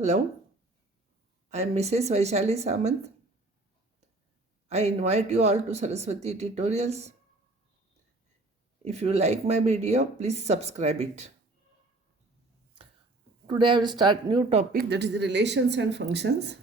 Hello, I am Mrs. Vaishali Samant. I invite you all to Saraswati Tutorials. If you like my video, please subscribe it. Today I will start new topic, that is relations and functions.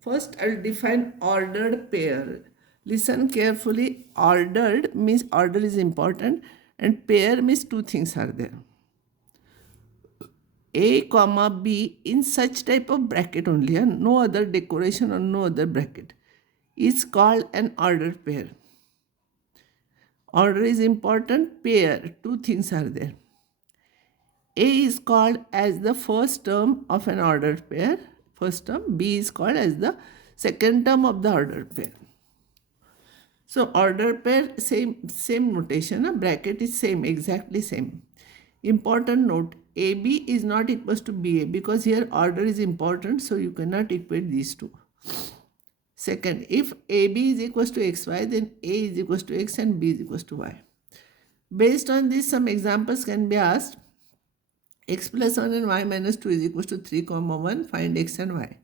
First I will define ordered pair. Listen carefully. Ordered means order is important and pair means two things are there. A comma B in such type of bracket only, and no other decoration or no other bracket, is called an ordered pair. Order is important, pair, two things are there. A is called as the first term of an ordered pair, first term. B is called as the second term of the ordered pair. So ordered pair, same notation, a bracket is same, exactly same. Important note, AB is not equals to BA because here order is important, so you cannot equate these two. Second, if AB is equals to XY, then A is equals to X and B is equals to Y. Based on this, some examples can be asked. X plus 1 and y minus 2 is equals to 3 comma 1. Find x and y.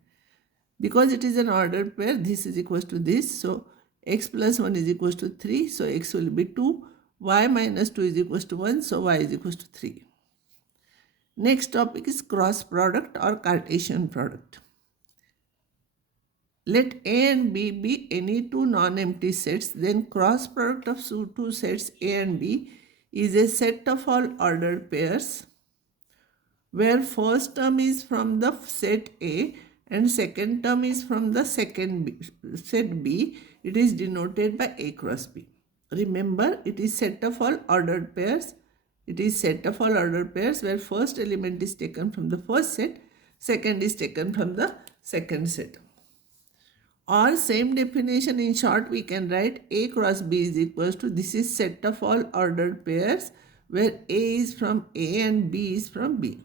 Because it is an ordered pair, this is equals to this. So x plus 1 is equals to 3. So x will be 2. Y minus 2 is equals to 1. So y is equals to 3. Next topic is cross product or Cartesian product. Let A and B be any two non-empty sets. Then cross product of two sets A and B is a set of all ordered pairs where first term is from the set A and second term is from the set B. It is denoted by A cross B. Remember, it is set of all ordered pairs. It is set of all ordered pairs where first element is taken from the first set, second is taken from the second set. Or same definition, in short we can write A cross B is equals to, this is set of all ordered pairs where A is from A and B is from B.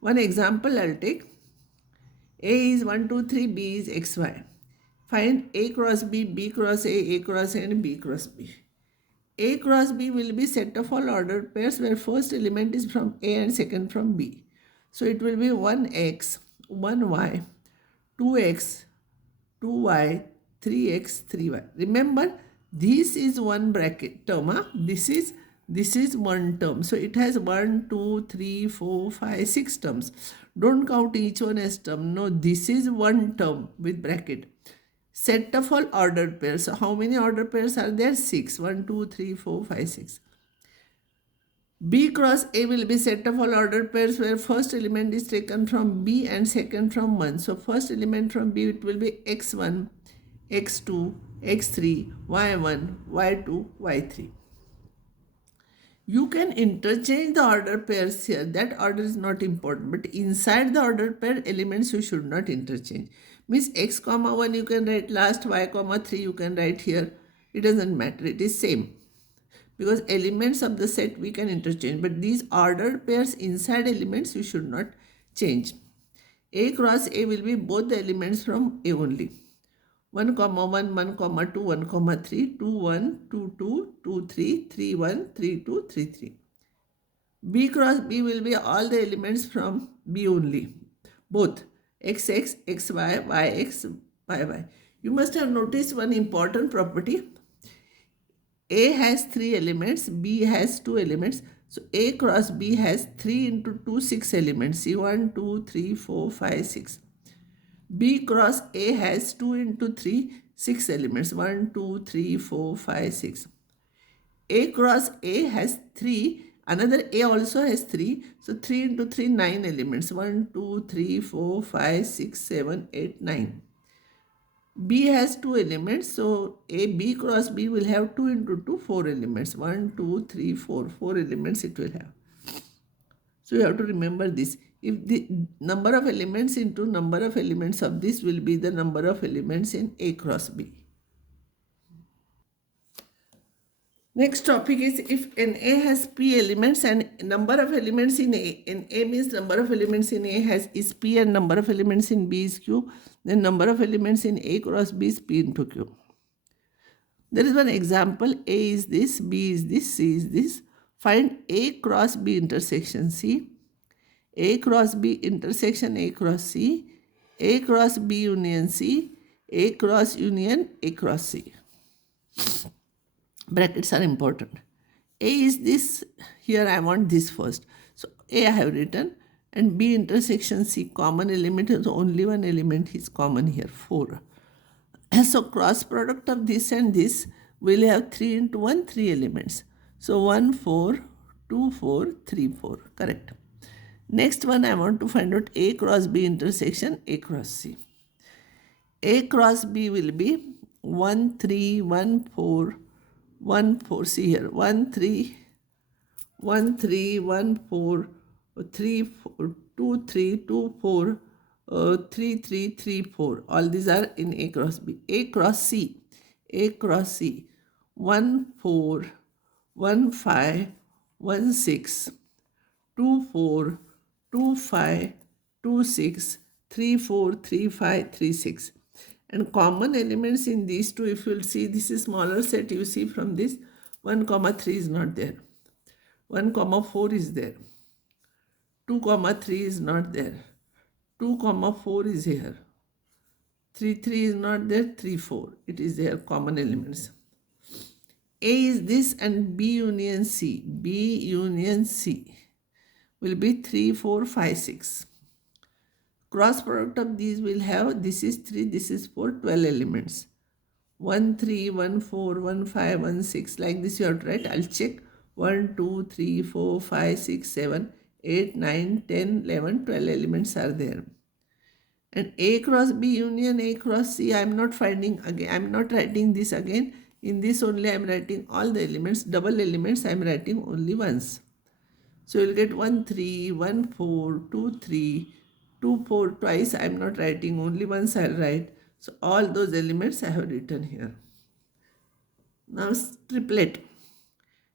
One example I'll take. A is 1, 2, 3, B is XY. Find A cross B, B cross A cross A and B cross B. A cross B will be set of all ordered pairs where first element is from A and second from B. So it will be 1x, 1y, 2x, 2y, 3x, 3y. Remember, this is one bracket term. This is one term. So it has 1, 2, 3, 4, 5, 6 terms. Don't count each one as term. No, this is one term with bracket. Set of all ordered pairs. So how many ordered pairs are there? 6. 1, 2, 3, 4, 5, 6. B cross A will be set of all ordered pairs where first element is taken from B and second from 1. So first element from B, it will be x1, x2, x3, y1, y2, y3. You can interchange the order pairs here. That order is not important. But inside the order pair elements, you should not interchange. Means x comma 1 you can write last, y comma 3 you can write here. It doesn't matter. It is same. Because elements of the set we can interchange. But these ordered pairs inside elements you should not change. A cross A will be both the elements from A only. 1 comma 1, 1 comma 2, 1 comma 3, 2 1, 2 2, 2 3, 3 1, 3 2, 3 3. B cross B will be all the elements from B only. Both XX, XY, YX, YY. You must have noticed one important property. A has 3 elements, B has 2 elements. So A cross B has 3 into 2, 6 elements. See 1, 2, 3, 4, 5, 6. B cross A has 2 into 3, 6 elements. 1, 2, 3, 4, 5, 6. A cross A has 3. Another A also has 3. So 3 into 3, 9 elements. 1, 2, 3, 4, 5, 6, 7, 8, 9. B has 2 elements. So B cross B will have 2 into 2, 4 elements. 1, 2, 3, 4. 4 elements it will have. So you have to remember this. If the number of elements into number of elements of this will be the number of elements in A cross B. Next topic is, if an A has P elements and number of elements in A means number of elements in A is P and number of elements in B is Q, then number of elements in A cross B is P into Q. There is one example. A is this, B is this, C is this. Find A cross B intersection. See, A cross B intersection A cross C, A cross B union C, A cross union A cross C. Brackets are important. A is this, here I want this first. So A I have written, and B intersection C, common element is only one element is common here, 4. So cross product of this and this will have 3 into 1, 3 elements. So 1, 4, 2, 4, 3, 4, correct. Next one I want to find out A cross B intersection A cross C. A cross B will be 1, 3, 1, 4, 1, 4. See here, 1, 3, 1, 3, 1, 4, 3, 4, 2, 3, 2, 4, 3, 3, 3, 4. All these are in A cross B. A cross C. A cross C. 1, 4, 1, 5, 1, 6, 2, 4, 2, 5, 2, 6, 3, 4, 3, 5, 3, 6. And common elements in these two, if you will see, this is smaller set, you see from this, 1, 3 is not there. 1, 4 is there. 2, 3 is not there. 2, 4 is here. 3, 3 is not there. 3, 4. It is there, common elements. A is this and B union C. B union C will be 3, 4, 5, 6. Cross product of these will have, this is 3, this is 4, 12 elements. 1, 3, 1, 4, 1, 5, 1, 6. Like this you have to write. I'll check. 1, 2, 3, 4, 5, 6, 7, 8, 9, 10, 11, 12 elements are there. And A cross B union A cross C, I am not finding again. I am not writing this again. In this only I am writing all the elements. Double elements I am writing only once. So you will get 1, 3, 1, 4, 2, 3, 2, 4 twice. I am not writing, only once I will write. So all those elements I have written here. Now triplet.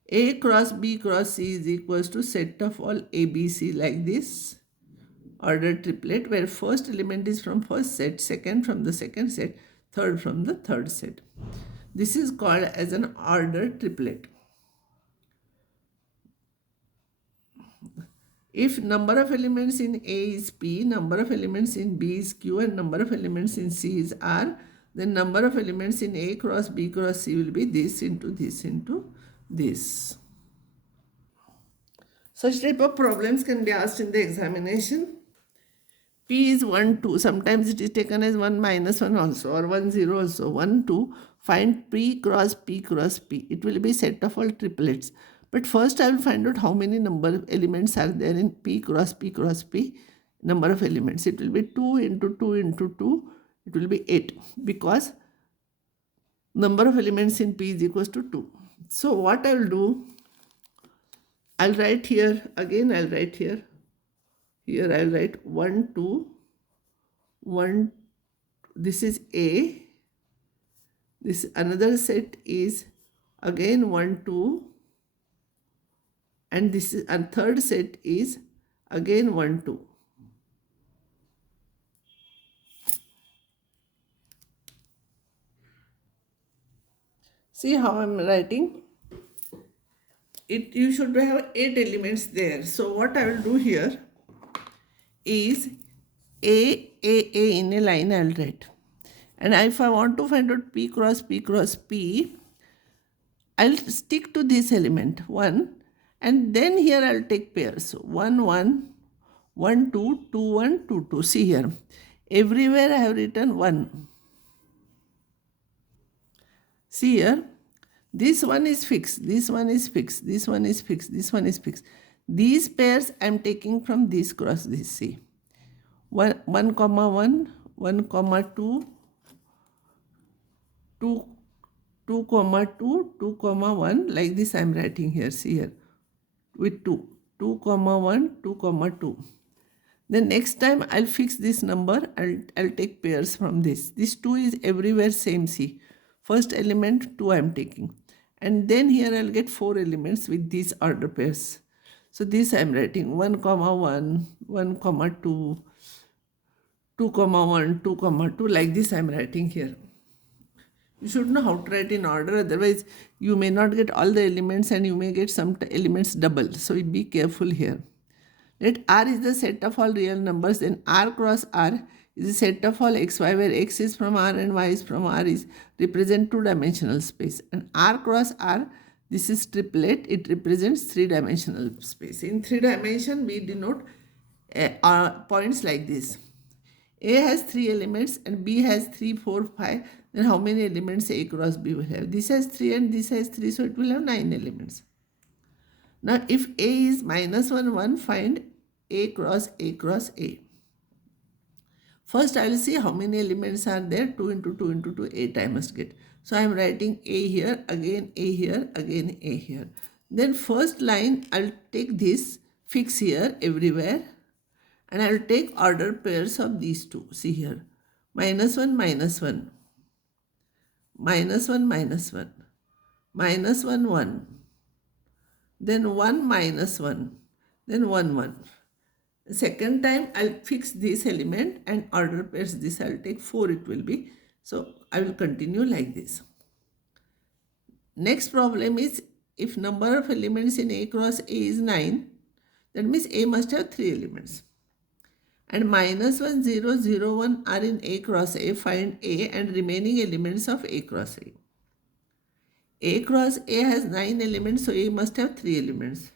A cross B cross C is equals to set of all A, B, C like this. Ordered triplet where first element is from first set, second from the second set, third from the third set. This is called as an ordered triplet. If number of elements in A is P, number of elements in B is Q, and number of elements in C is R, then number of elements in A cross B cross C will be this into this into this. Such type of problems can be asked in the examination. P is 1, 2. Sometimes it is taken as 1 minus 1 also, or 1, 0 also. 1, 2. Find P cross P cross P. It will be set of all triplets. But first I will find out how many number of elements are there in P cross P cross P. Number of elements. It will be 2 into 2 into 2. It will be 8. Because number of elements in P is equals to 2. So what I will do, I will write here. Again I will write here. Here I will write 1, 2, 1, this is A. This another set is again 1, 2. And this is a third set is again 1, 2. See how I am writing? You should have 8 elements there. So what I will do here is A in a line I will write. And if I want to find out P cross P cross P, I will stick to this element 1, and then here I will take pairs. 1, 1, 1, 2, 2, 1, 2, 2. See here. Everywhere I have written 1. See here. This one is fixed. This one is fixed. This one is fixed. This one is fixed. These pairs I am taking from this cross this. See. 1, 1, 1, 1, 2, 2, 2, 2, 2, 1. Like this I am writing here. See here. With 2. 2, 1, 2, 2. Then next time I'll fix this number. I'll take pairs from this. This 2 is everywhere same. See. First element 2 I am taking. And then here I'll get 4 elements with these order pairs. So this I am writing 1, 1, 1, 2, 2, 1, 2, 2. Like this I am writing here. You should know how to write in order. Otherwise, you may not get all the elements and you may get some elements double. So be careful here. Let R is the set of all real numbers, then R cross R is the set of all xy where x is from R and y is from R is represent two-dimensional space. And R cross R, this is triplet, it represents three-dimensional space. In three dimension, we denote points like this. A has 3 elements and B has 3, 4, 5. Then how many elements A cross B will have? This has 3 and this has 3, so it will have 9 elements. Now, if A is minus 1, 1, find A cross A cross A. First, I will see how many elements are there. 2 into 2 into 2, 8 I must get. So, I am writing A here, again A here, again A here. Then first line, I will take this, fix here everywhere. And I will take order pairs of these two. See here. Minus 1, minus 1. Minus 1, minus 1. Minus 1, 1. Then 1, minus 1. Then 1, 1. Second time, I'll fix this element and order pairs this. I'll take 4 it will be. So, I will continue like this. Next problem is, if number of elements in A cross A is 9, that means A must have 3 elements. And minus 1, 0, 0, 1 are in A cross A. Find A and remaining elements of A cross A. A cross A has 9 elements, so A must have 3 elements.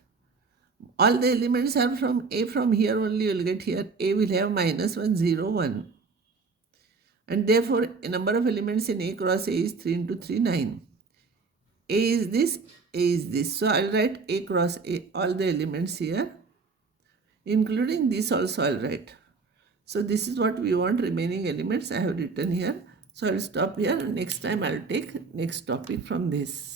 All the elements are from A, from here only you will get here. A will have minus 1, 0, 1. And therefore, a number of elements in A cross A is 3 into 3, 9. A is this, A is this. So, I will write A cross A, all the elements here. Including this also I will write. So this is what we want, remaining elements I have written here. So I will stop here. Next time I will take next topic from this.